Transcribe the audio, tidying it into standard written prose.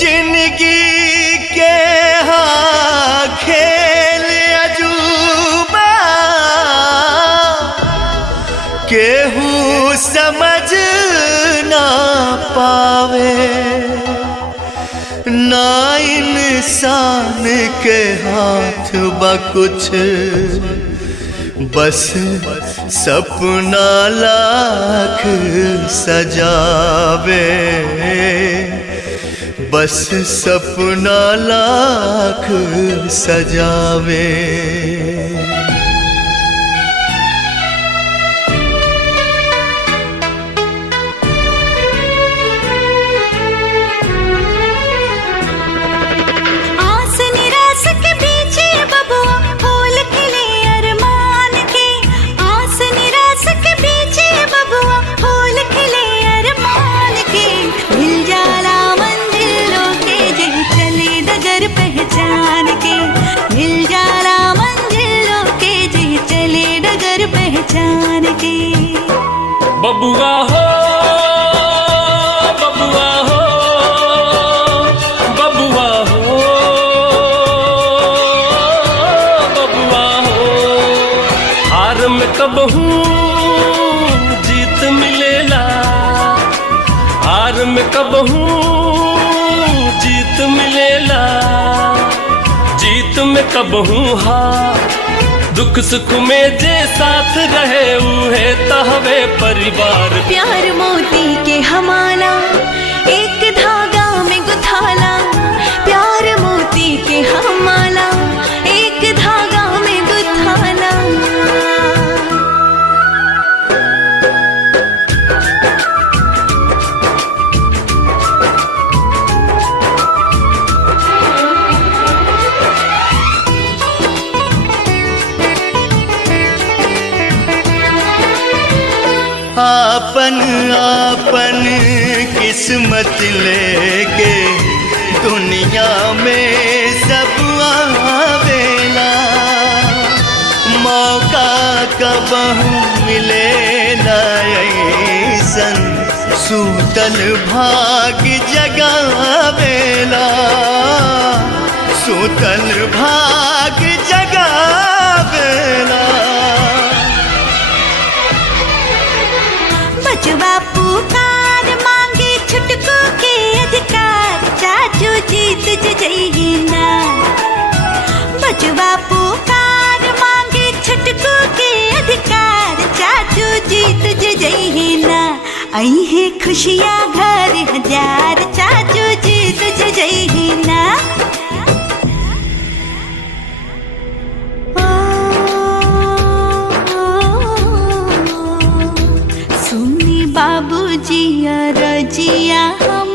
जिंदगी के हाँ खेल अजूबा केहू समझ ना पावे, ना इंसान के हाथ बा कुछ, बस सपना लाख सजावे, बस सपना लाख सजावे। बबुआ हो, बबुआ हो, बबुआ हो, बबुआ हो। हार में कबहू जीत मिलेला, हार में कबहू जीत मिलेला, जीत में कबहू हार। दुख सुख में जे साथ रहे उहे तहवे परिवार। प्यार मोती के हमारा एक धागा में गुथाला, प्यार मोती के हमारा एक धागा में गुथाला। आपन आपन किस्मत लेके दुनिया में सब आवेला, मौका कबहू मिलेला ऐसन, सूतल भाग जगावेला, सूतल भाग जगावेला। बचवा पुकार मांगे छुटकू के अधिकार, चाचू जीत जइही ना। बचवा पुकार मांगे छुटकू के अधिकार, चाचू जीत जइही ना। आई है खुशियाँ घर हजार, चाचू जीत जइही ना। बाबूजी रजिया हम